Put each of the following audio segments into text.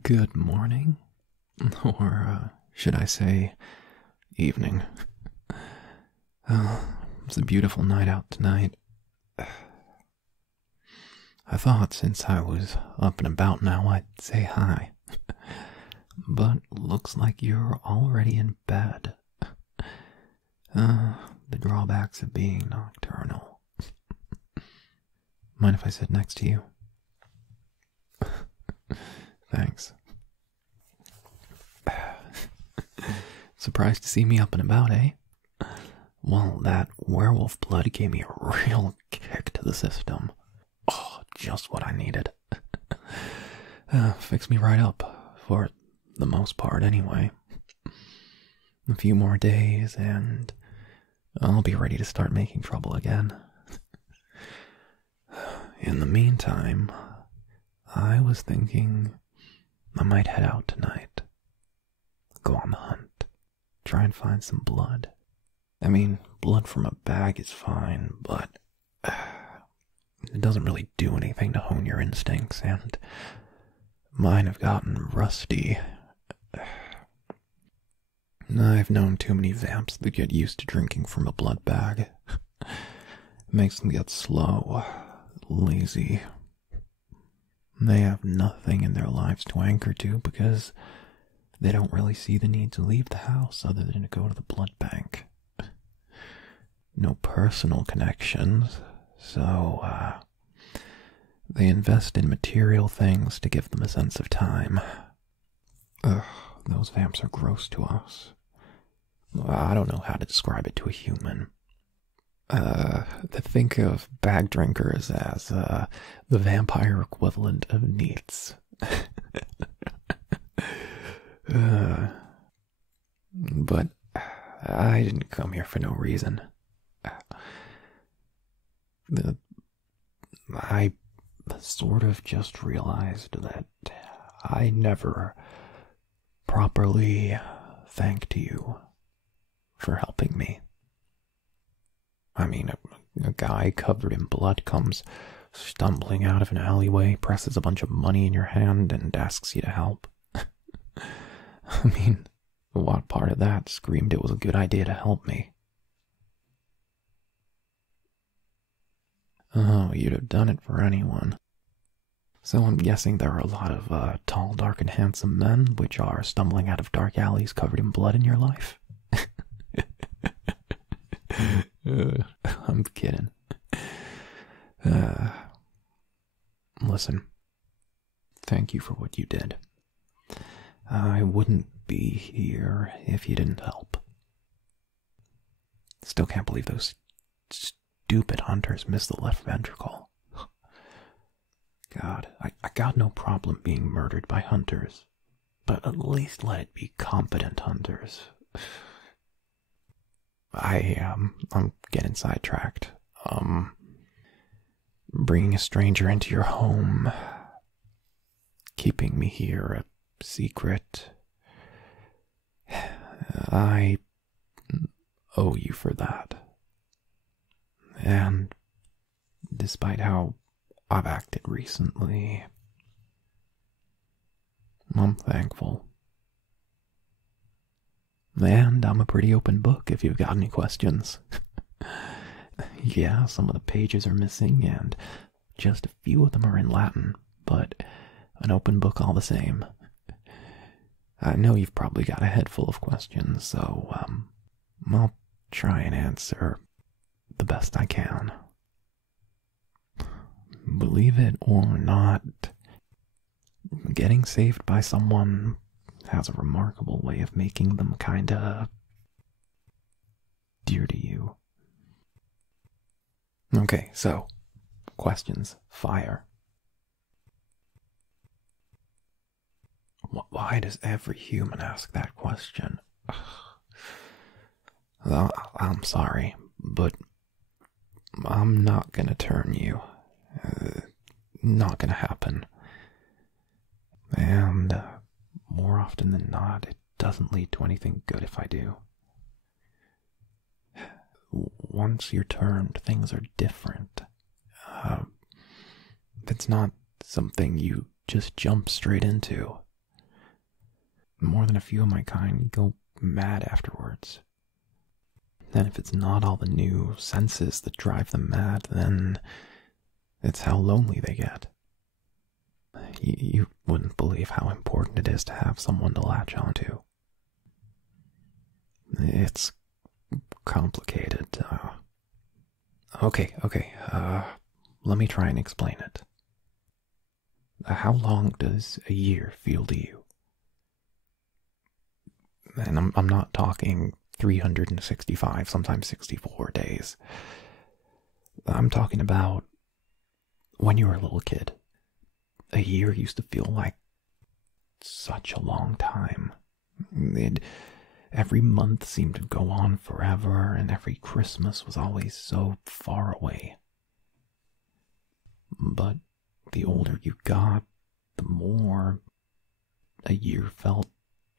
Good morning, or should I say evening. It's a beautiful night out tonight. I thought since I was up and about now I'd say hi, but looks like you're already in bed. The drawbacks of being nocturnal. Mind if I sit next to you? Thanks. Surprised to see me up and about, eh? Well, that werewolf blood gave me a real kick to the system. Oh, just what I needed. Fixed me right up, for the most part anyway. A few more days and I'll be ready to start making trouble again. In the meantime, I was thinking I might head out tonight. Go on the hunt. Try and find some blood. I mean, blood from a bag is fine, but it doesn't really do anything to hone your instincts, and mine have gotten rusty. I've known too many vamps that get used to drinking from a blood bag. It makes them get slow, lazy. They have nothing in their lives to anchor to because they don't really see the need to leave the house other than to go to the blood bank. No personal connections, so they invest in material things to give them a sense of time. Ugh, those vamps are gross to us. I don't know how to describe it to a human. Think of bag drinkers as the vampire equivalent of neats. But I didn't come here for no reason. I sort of just realized that I never properly thanked you for helping me. I mean, a guy covered in blood comes stumbling out of an alleyway, presses a bunch of money in your hand, and asks you to help. I mean, what part of that screamed it was a good idea to help me? Oh, you'd have done it for anyone. So I'm guessing there are a lot of tall, dark, and handsome men which are stumbling out of dark alleys covered in blood in your life. I'm kidding. Listen, thank you for what you did. I wouldn't be here if you didn't help. Still can't believe those stupid hunters missed the left ventricle. God, I got no problem being murdered by hunters, but at least let it be competent hunters. I'm getting sidetracked. Bringing a stranger into your home, keeping me here a secret. I owe you for that. And despite how I've acted recently, I'm thankful. And I'm a pretty open book if you've got any questions. Yeah, some of the pages are missing, and just a few of them are in Latin, but an open book all the same. I know you've probably got a head full of questions, so I'll try and answer the best I can. Believe it or not, getting saved by someone has a remarkable way of making them kinda dear to you. Okay, so, questions, fire. Why does every human ask that question? I'm sorry, but I'm not gonna turn you. Not gonna happen. And more often than not, it doesn't lead to anything good if I do. Once you're turned, things are different. It's not something you just jump straight into. More than a few of my kind go mad afterwards. And if it's not all the new senses that drive them mad, then it's how lonely they get. You wouldn't believe how important it is to have someone to latch onto. It's complicated. Okay. Let me try and explain it. How long does a year feel to you? And I'm not talking 365, sometimes 64 days. I'm talking about when you were a little kid. A year used to feel like such a long time. Every month seemed to go on forever, and every Christmas was always so far away. But the older you got, the more a year felt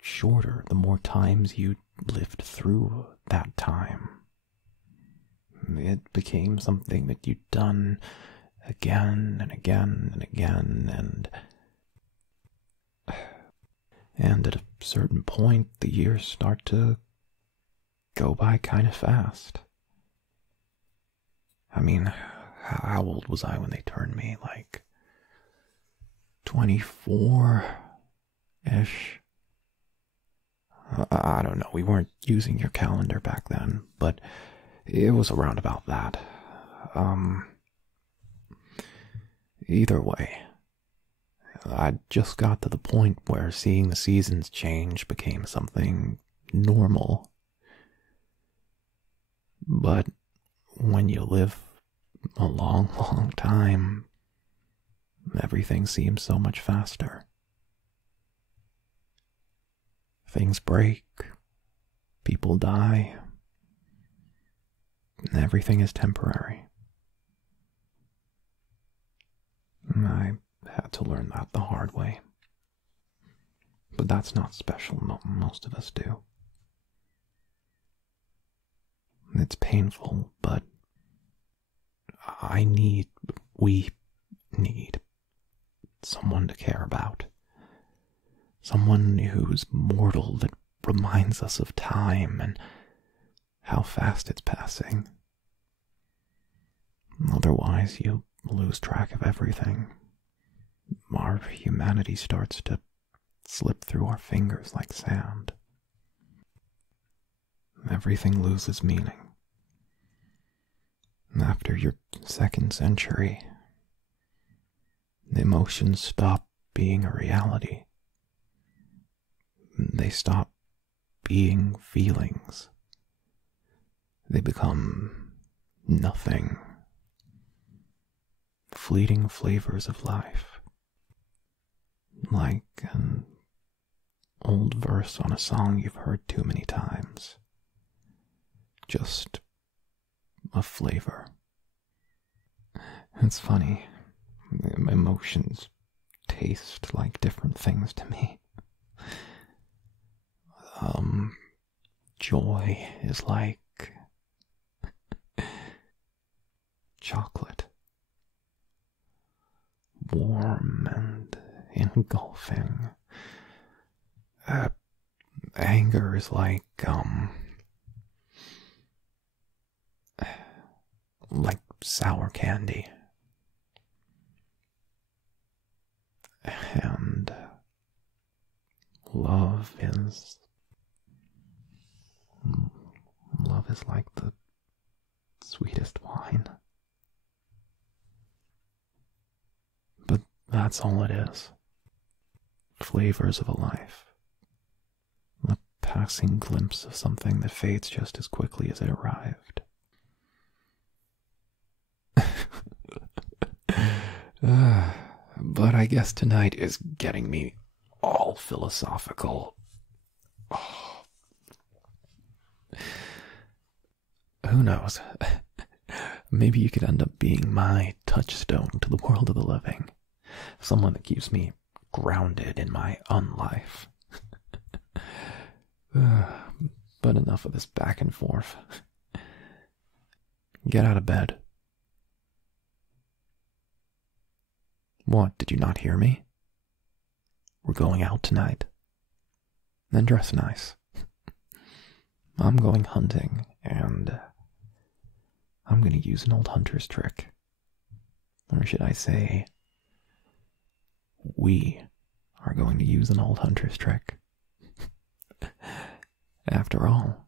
shorter, the more times you lived through that time. It became something that you'd done again and again and again, and at a certain point, the years start to go by kind of fast. I mean, how old was I when they turned me? Like 24-ish? I don't know. We weren't using your calendar back then, but it was around about that. Either way, I just got to the point where seeing the seasons change became something normal. But when you live a long, long time, everything seems so much faster. Things break, people die, and everything is temporary. I had to learn that the hard way. But that's not special, most of us do. It's painful, but we need someone to care about. Someone who's mortal, that reminds us of time and how fast it's passing. Otherwise, you lose track of everything. Our humanity starts to slip through our fingers like sand. Everything loses meaning. After your second century, the emotions stop being a reality. They stop being feelings. They become nothing. Fleeting flavors of life. Like an old verse on a song you've heard too many times. Just a flavor. It's funny. Emotions taste like different things to me. Joy is like chocolate. Warm and engulfing. Anger is like sour candy. And love is like the sweetest wine. But that's all it is. Flavors of a life. A passing glimpse of something that fades just as quickly as it arrived. But I guess tonight is getting me all philosophical. Oh. Who knows? Maybe you could end up being my touchstone to the world of the living. Someone that keeps me grounded in my unlife. But enough of this back and forth. Get out of bed. What, did you not hear me? We're going out tonight. then dress nice. I'm going hunting, and I'm going to use an old hunter's trick. Or should I say, we are going to use an old hunter's trick. After all,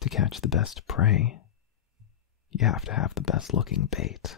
to catch the best prey, you have to have the best looking bait.